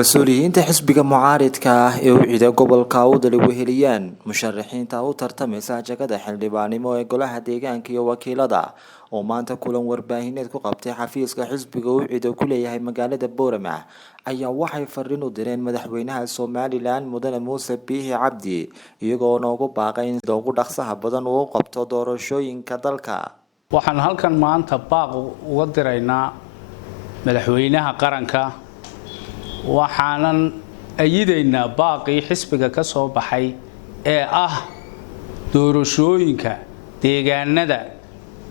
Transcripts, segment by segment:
مسؤوليinta xisbiga mucaaridka ah ee u ciiday gobolka Awdal ay weheliyaan musharaxiinta u tartamaysa jagada xildhibaanimo ee golaha deegaanka iyo wakiilada oo maanta kulan warbaahineed ku qabtay xafiiska xisbiga u ciiday ku leeyahay magaalada Boorama ayaa waxay fariin u direen madaxweynaha Soomaaliland Mudane Muuse Biixi Cabdi iyagoo noogu baaqay in ugu dhaqsaha badan uu qabto doorashooyinka dalka. waxaan halkan maanta baaq uga diraynaa madaxweynaha qaranka waxaanan ayideynaa baaqii xisbiga ka soo baxay ee ah doorashooyinka deegaanada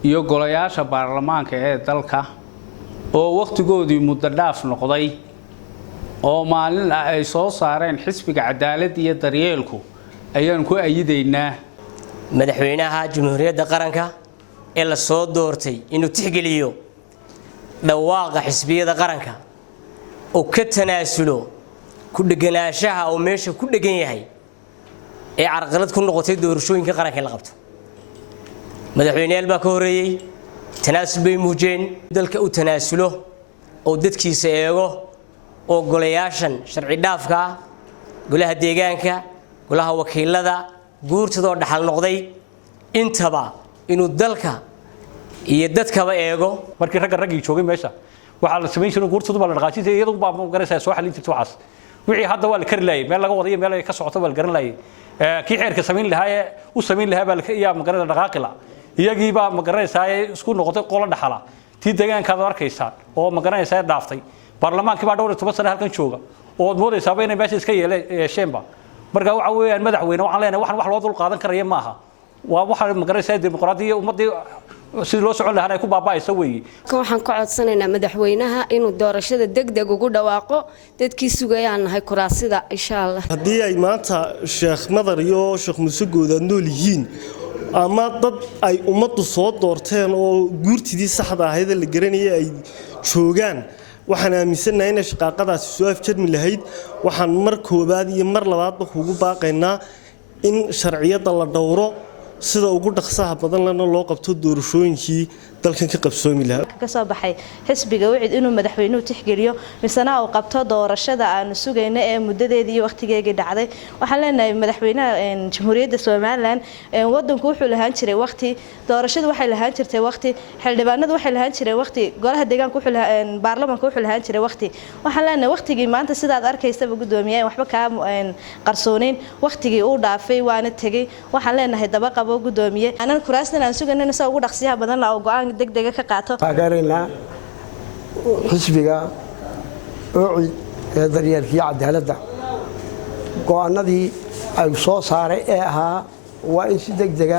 iyo golayaasha baarlamaanka ee dalka oo waqtigoodii muddo dhaaf noqday oo maalin ay soo saareen xisbiga cadaalad iyo daryeelku ayaan ku ayideynaa madaxweynaha jamhuuriyadda qaranka ee la soo doortay inuu tixgeliyo dhawaaqa xisbiyada qaranka oo ka tanaasulo ku dhiganaashaha oo meesha ku dhigan yahay ee carqalad ku noqotay doorashooyinka qaranka la qabto madaxweynayaal baa ka horeeyay tanaasul bay muujeen dalka u tanaasulo oo dadkiisa eego oo golayaashan sharci dhaafka golaha deegaanka golaha wakiilada guurtadoo dhaxal noqday intaba inuu dalka iyo dadkaba eego markii ragii joogay meesha waxa la sameeyay inuu guurtadu baa la dhaqaajisay iyadoo baa garanaysaa soo xalin jirto waxaas wixii hadda waa la kari laayay meel laga wadayo meel ay ka socoto waa la garan laayay kii xeerka sameyn lahaa ee u sameyn lahaa baa la magaranaysaa dhaqaaqila iyagii baa magaranaysaa isku noqotay qolo dhaxala tii deegaankaada arkaysaa oo magaranaysaa dhaaftay baarlamaankii baa dhowr iyo 10 sano halkan jooga oo moodaysaa inay meesha iska yeesheenba marka waxa weeyaan madaxweyne waxaan leenahay wax loo dul qaadan karayo maaha waa waxa magaranaysaa dimuqraadiga ummadii sidii loo socon lahaa ay ku baaba'ayso weeyii waxaan ka codsanaynaa madaxweynaha inuu doorashada degdeg ugu dhawaaqo dadkii sugayaan nahay kuraasida insha Allah haddii ay maanta Sheekh Madar iyo Sheekh Muuse Gooda nool yihiin ama dad ay ummaddu soo doorteen oo guurtidii saxda ahayd la garanayay ay joogaan waxaan aaminsanahay in shaqaqadaasi soo afjarmi lahayd waxaan mar koobaad iyo mar labaadba ugu baaqaynaa in sharciyada la dhowro sida ugu dhaqsaha badan lana loo qabto doorashooyinkii dalkan ka qabsoomi lahaa ka soo baxay xisbiga wixii inuu madaxweynuhu tixgeliyo misana uu qabto doorashada aan sugayna ee muddadeedii waqtigeedii dhacday waxaan leenahay madaxweynaha jamhuuriyadda Soomaaliland wadanku wuxuu lahaan jiray waqti doorashadu waxay lahaan jirtay waqti xildhibaanadu waxay lahaan jiray waqti golaha deegaanka wuxuu lahaan baarlamaanka wuxuu lahaan jiray waqti waxaan leenahay waqtigii maanta sidaad arkaysaba gudoomiyaha waxba ka qarsoonayn waqtigii uu dhaafay waana tagay waxaan leenahay daba qabo gudoomiye anan kuraasna aan suganayna soo ugu dhaqsiyaha badan la go'aan degdeg ka qaato taageerina xisbiga oo ee daryeelka cadaaladda go'aanadii ay soo saaray ee ahaa waa in si degdeg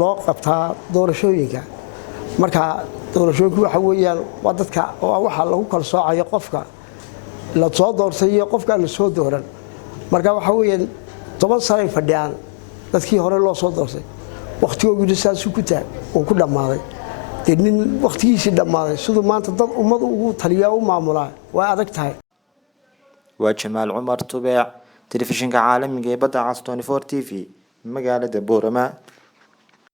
loo qabtaa doorashooyinka marka doorashooyinku waxa weeyaan waa dadka waxa lagu kala soocayo qofka la soo doortay iyo qofka la soo dooran marka waxa weeyaan 10 sano ay fadhiyaan dadkii hore loo soo doortay waqtigoodu saas ku taa oo ku dhamaaday nin waqtigiisii dhamaaday sidoo maanta dad ummad ugu taliya u maamulaa waa adag tahay waa Jamaal Umar Tubeec telefishinka caalamiga ee badda Cas 24 TV magaalada Boorama.